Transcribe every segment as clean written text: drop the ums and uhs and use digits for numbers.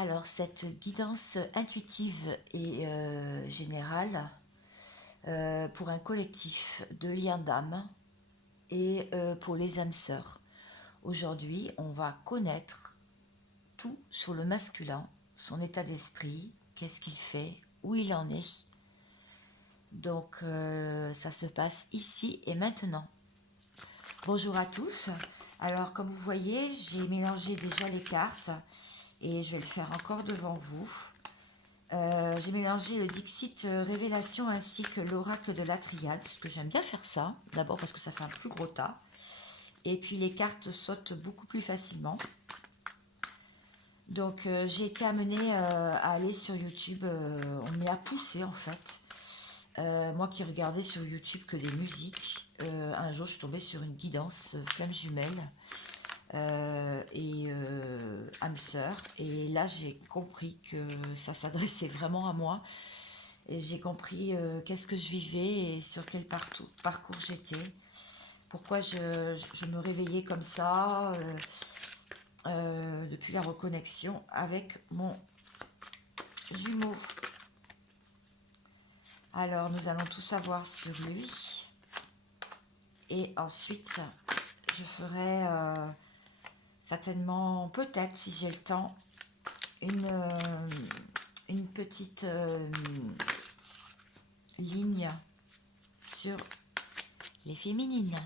Alors, cette guidance intuitive et générale pour un collectif de liens d'âme et pour les âmes sœurs. Aujourd'hui, on va connaître tout sur le masculin, son état d'esprit, qu'est-ce qu'il fait, où il en est. Donc, ça se passe ici et maintenant. Bonjour à tous. Alors, comme vous voyez, j'ai mélangé déjà les cartes et je vais le faire encore devant vous. J'ai mélangé le Dixit Révélation ainsi que l'oracle de la Triade, parce que j'aime bien faire ça. D'abord parce que ça fait un plus gros tas. Et puis les cartes sautent beaucoup plus facilement. Donc j'ai été amenée à aller sur YouTube. On m'y a poussé en fait. Moi qui regardais sur YouTube que des musiques, un jour je suis tombée sur une guidance flamme jumelle et âme sœur. Et là j'ai compris que ça s'adressait vraiment à moi. Et j'ai compris qu'est-ce que je vivais et sur quel parcours j'étais. Pourquoi je me réveillais comme ça depuis la reconnexion avec mon jumeau. Alors, nous allons tout savoir sur lui. Et ensuite, je ferai certainement, peut-être si j'ai le temps, une petite ligne sur les féminines.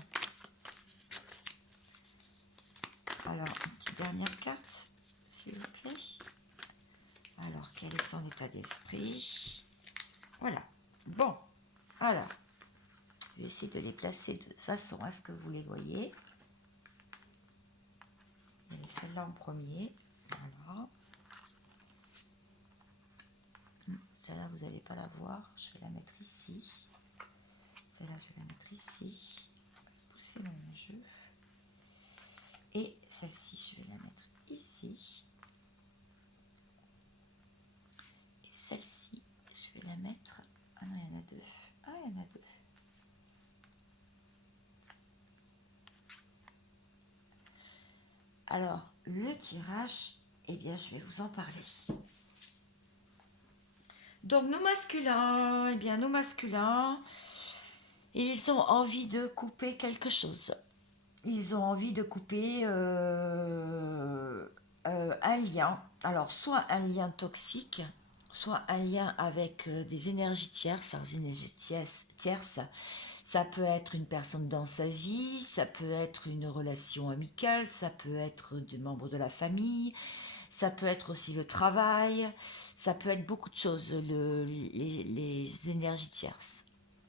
Alors, une petite dernière carte, s'il vous plaît. Alors, quel est son état d'esprit? Voilà. Bon, alors, je vais essayer de les placer de façon à ce que vous les voyez. Celle-là en premier. Voilà. Celle-là, vous n'allez pas la voir. Je vais la mettre ici. Celle-là, je vais la mettre ici. Pousser mon jeu. Et celle-ci, je vais la mettre ici. Et celle-ci, je vais la mettre... Ah non, il y en a deux. Ah, il y en a deux. Alors, le tirage, eh bien, je vais vous en parler. Donc, nos masculins, eh bien, nos masculins, ils ont envie de couper quelque chose. Ils ont envie de couper un lien. Alors, soit un lien toxique, soit un lien avec des énergies tierces. Alors, des énergies tierces, ça peut être une personne dans sa vie, ça peut être une relation amicale, ça peut être des membres de la famille, ça peut être aussi le travail, ça peut être beaucoup de choses, les énergies tierces.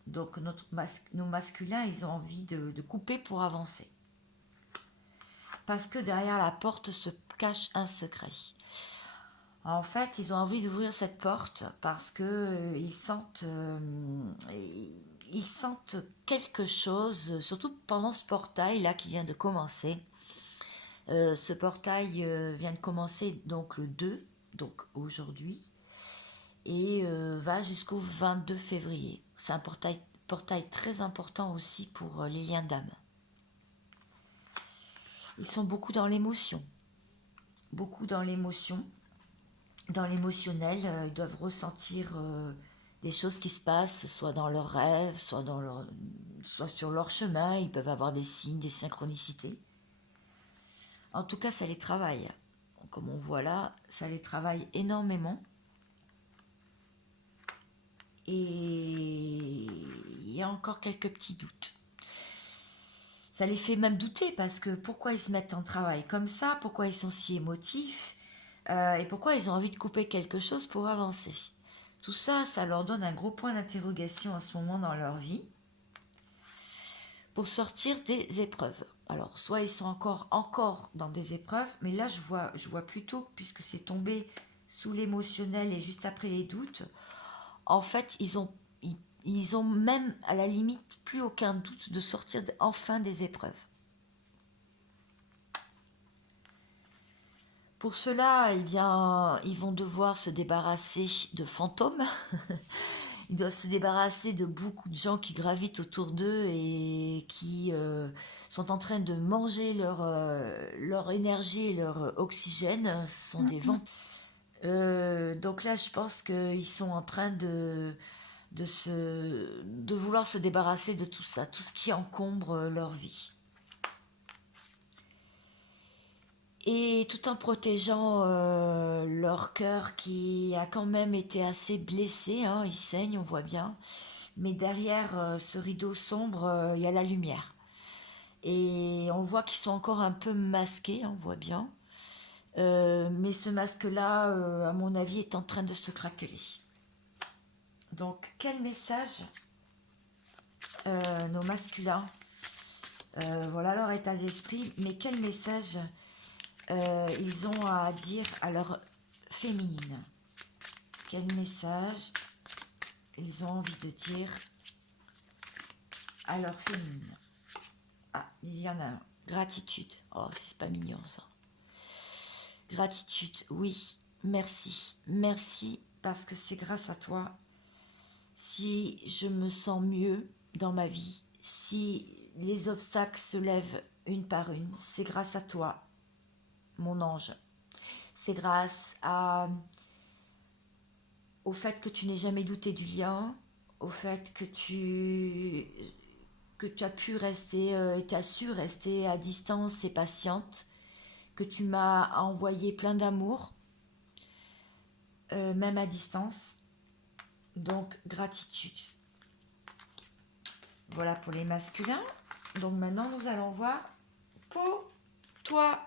Donc nos masculins, ils ont envie de couper pour avancer. Parce que derrière la porte se cache un secret. En fait, ils ont envie d'ouvrir cette porte parce que ils sentent quelque chose, surtout pendant ce portail là qui vient de commencer. Ce portail vient de commencer donc le 2, donc aujourd'hui, et va jusqu'au 22 février. C'est un portail très important aussi pour les liens d'âme. Ils sont beaucoup dans l'émotion. Beaucoup dans l'émotion. Dans l'émotionnel, ils doivent ressentir des choses qui se passent, soit dans leurs rêves, soit sur leur chemin. Ils peuvent avoir des signes, des synchronicités. En tout cas, ça les travaille. Comme on voit là, ça les travaille énormément. Et il y a encore quelques petits doutes. Ça les fait même douter parce que pourquoi ils se mettent en travail comme ça, pourquoi ils sont si émotifs et pourquoi ils ont envie de couper quelque chose pour avancer. Tout ça, ça leur donne un gros point d'interrogation en ce moment dans leur vie pour sortir des épreuves. Alors, soit ils sont encore dans des épreuves, mais là, je vois plutôt, puisque c'est tombé sous l'émotionnel et juste après les doutes, en fait, ils ont même, à la limite, plus aucun doute de sortir enfin des épreuves. Pour cela, eh bien, ils vont devoir se débarrasser de fantômes. Ils doivent se débarrasser de beaucoup de gens qui gravitent autour d'eux et qui sont en train de manger leur énergie et leur oxygène. Ce sont des vents. Donc là, je pense qu'ils sont en train de vouloir se débarrasser de tout ça, tout ce qui encombre leur vie. Et tout en protégeant leur cœur qui a quand même été assez blessé, hein, il saigne, on voit bien. Mais derrière ce rideau sombre, il y a la lumière. Et on voit qu'ils sont encore un peu masqués, hein, on voit bien. Mais ce masque-là, à mon avis, est en train de se craqueler. Donc, quel message nos masculins, voilà leur état d'esprit, mais quel message ils ont à dire à leur féminine? Quel message ils ont envie de dire à leur féminine? Ah, il y en a un. Gratitude. Oh, c'est pas mignon ça. Gratitude, oui. Merci. Merci parce que c'est grâce à toi si je me sens mieux dans ma vie, si les obstacles se lèvent une par une, c'est grâce à toi, mon ange. C'est grâce au fait que tu n'aies jamais douté du lien, au fait que tu as pu rester et tu as su rester à distance et patiente, que tu m'as envoyé plein d'amour, même à distance. Donc, gratitude. Voilà pour les masculins. Donc maintenant, nous allons voir pour toi.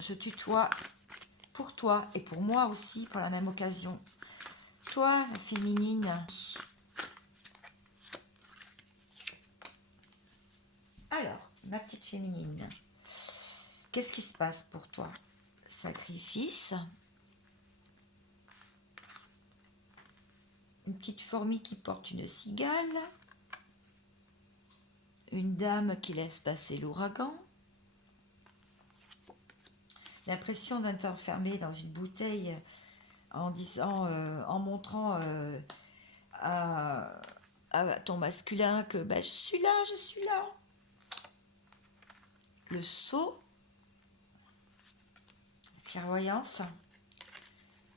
Je tutoie pour toi et pour moi aussi, pour la même occasion. Toi, la féminine. Alors, ma petite féminine, qu'est-ce qui se passe pour toi? Sacrifice. Une petite fourmi qui porte une cigale. Une dame qui laisse passer l'ouragan. L'impression d'être enfermée dans une bouteille en disant, en montrant à ton masculin que ben, je suis là, je suis là. Le sceau, la clairvoyance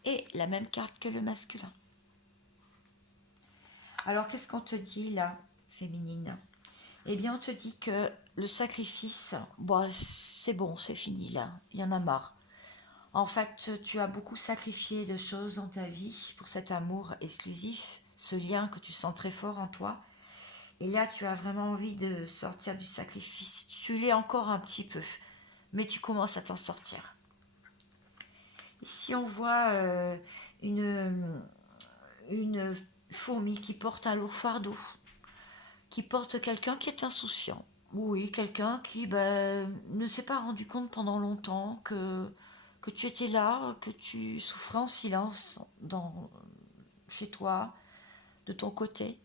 et la même carte que le masculin. Alors qu'est-ce qu'on te dit là, féminine? Eh bien on te dit que le sacrifice, bon, c'est bon, c'est fini là, il y en a marre. En fait, tu as beaucoup sacrifié de choses dans ta vie pour cet amour exclusif, ce lien que tu sens très fort en toi. Et là, tu as vraiment envie de sortir du sacrifice. Tu l'es encore un petit peu, mais tu commences à t'en sortir. Ici, on voit une fourmi qui porte un lourd fardeau, qui porte quelqu'un qui est insouciant. Oui, quelqu'un qui ne s'est pas rendu compte pendant longtemps que tu étais là, que tu souffrais en silence chez toi, de ton côté.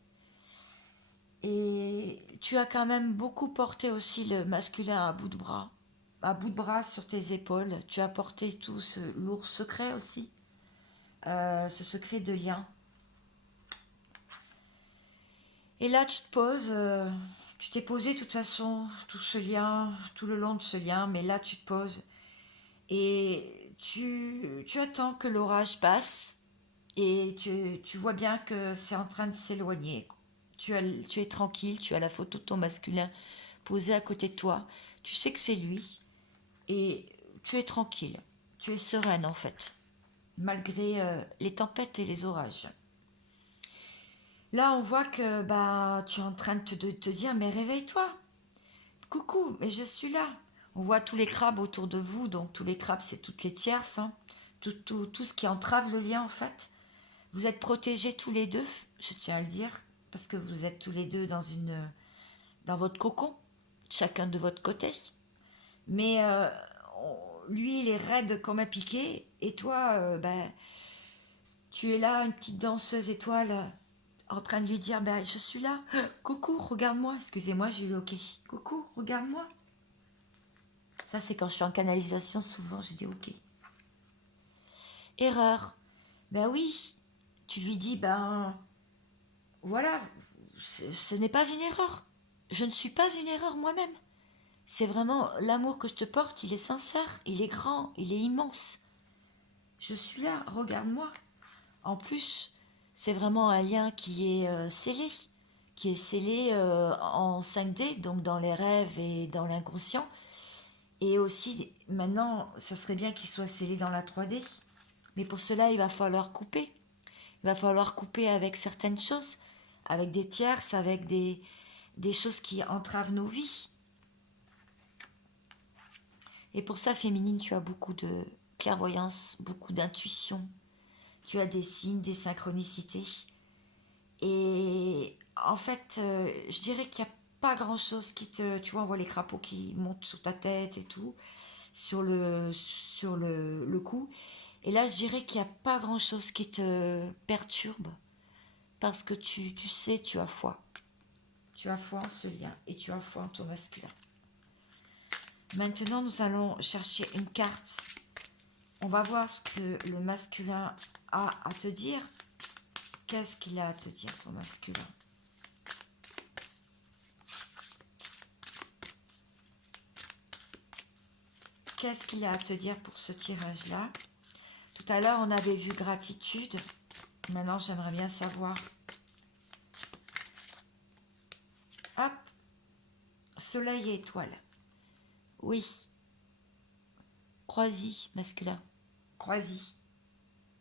Et tu as quand même beaucoup porté aussi le masculin à bout de bras sur tes épaules. Tu as porté tout ce lourd secret aussi, ce secret de lien. Et là, tu te poses, tu t'es posé de toute façon tout ce lien, tout le long de ce lien, mais là, tu te poses et tu attends que l'orage passe et tu vois bien que c'est en train de s'éloigner. Tu es tranquille, tu as la photo de ton masculin posée à côté de toi, tu sais que c'est lui et tu es tranquille, tu es sereine en fait, malgré les tempêtes et les orages. Là, on voit que tu es en train de te dire, mais réveille-toi. Coucou, mais je suis là. On voit tous les crabes autour de vous, donc tous les crabes, c'est toutes les tierces, hein. Tout ce qui entrave le lien, en fait. Vous êtes protégés tous les deux, je tiens à le dire, parce que vous êtes tous les deux dans votre cocon, chacun de votre côté. Mais lui, il est raide comme un piqué, et toi, tu es là, une petite danseuse étoile, en train de lui dire, je suis là, coucou, regarde-moi, excusez-moi, j'ai eu ok, coucou, regarde-moi. Ça, c'est quand je suis en canalisation, souvent, je dis ok. Erreur. Ben oui, tu lui dis, voilà, ce n'est pas une erreur. Je ne suis pas une erreur moi-même. C'est vraiment l'amour que je te porte, il est sincère, il est grand, il est immense. je suis là, regarde-moi. En plus, c'est vraiment un lien qui est scellé en 5D, donc dans les rêves et dans l'inconscient. Et aussi, maintenant, ça serait bien qu'il soit scellé dans la 3D. Mais pour cela, il va falloir couper. Il va falloir couper avec certaines choses, avec des tierces, avec des choses qui entravent nos vies. Et pour ça, féminine, tu as beaucoup de clairvoyance, beaucoup d'intuition. Tu as des signes, des synchronicités. Et en fait, je dirais qu'il n'y a pas grand-chose qui te... Tu vois, on voit les crapauds qui montent sur ta tête et tout, sur le cou. Et là, je dirais qu'il n'y a pas grand-chose qui te perturbe parce que tu sais, tu as foi. Tu as foi en ce lien et tu as foi en ton masculin. Maintenant, nous allons chercher une carte. On va voir ce que le masculin a à te dire. Qu'est-ce qu'il a à te dire, ton masculin? Qu'est-ce qu'il a à te dire pour ce tirage-là? Tout à l'heure, on avait vu gratitude. Maintenant, j'aimerais bien savoir. Hop, soleil et étoile. Oui. Crois-y, masculin. Crois-y.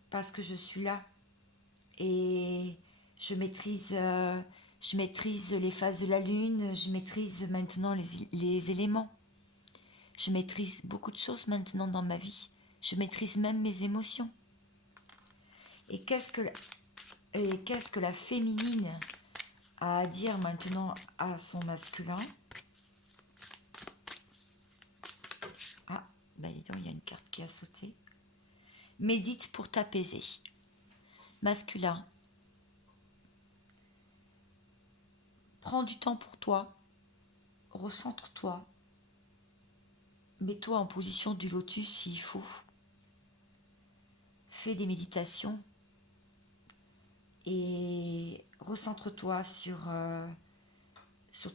Parce que je suis là. Et je maîtrise les phases de la lune. Je maîtrise maintenant les éléments. Je maîtrise beaucoup de choses maintenant dans ma vie. Je maîtrise même mes émotions. Et qu'est-ce que la féminine a à dire maintenant à son masculin? Ah, bah dis donc, il y a une carte qui a sauté. Médite pour t'apaiser. Masculin. Prends du temps pour toi. Recentre-toi. Mets-toi en position du lotus s'il faut. Fais des méditations. Et recentre-toi sur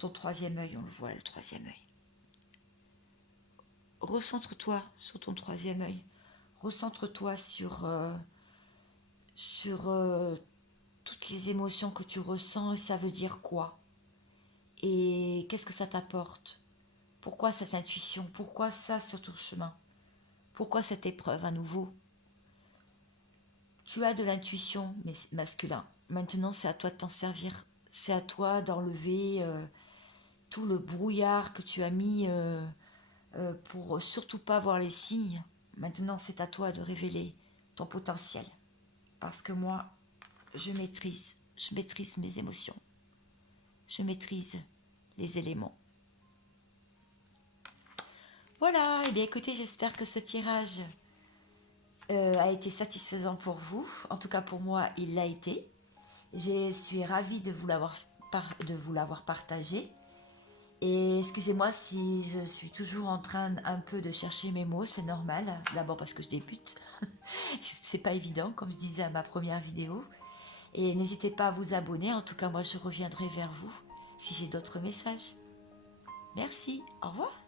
ton troisième œil. On le voit, le troisième œil. Recentre-toi sur ton troisième œil. Recentre-toi sur toutes les émotions que tu ressens et ça veut dire quoi? Et qu'est-ce que ça t'apporte? Pourquoi cette intuition? Pourquoi ça sur ton chemin? Pourquoi cette épreuve à nouveau? Tu as de l'intuition, mais masculin. Maintenant, c'est à toi de t'en servir. C'est à toi d'enlever tout le brouillard que tu as mis pour surtout pas voir les signes. Maintenant, c'est à toi de révéler ton potentiel. Parce que moi, je maîtrise mes émotions. Je maîtrise les éléments. Voilà, et bien écoutez, j'espère que ce tirage a été satisfaisant pour vous. En tout cas, pour moi, il l'a été. Je suis ravie de vous l'avoir partagé. Et excusez-moi si je suis toujours en train un peu de chercher mes mots, c'est normal. D'abord parce que je débute. C'est pas évident, comme je disais à ma première vidéo. Et n'hésitez pas à vous abonner. En tout cas, moi, je reviendrai vers vous si j'ai d'autres messages. Merci. Au revoir.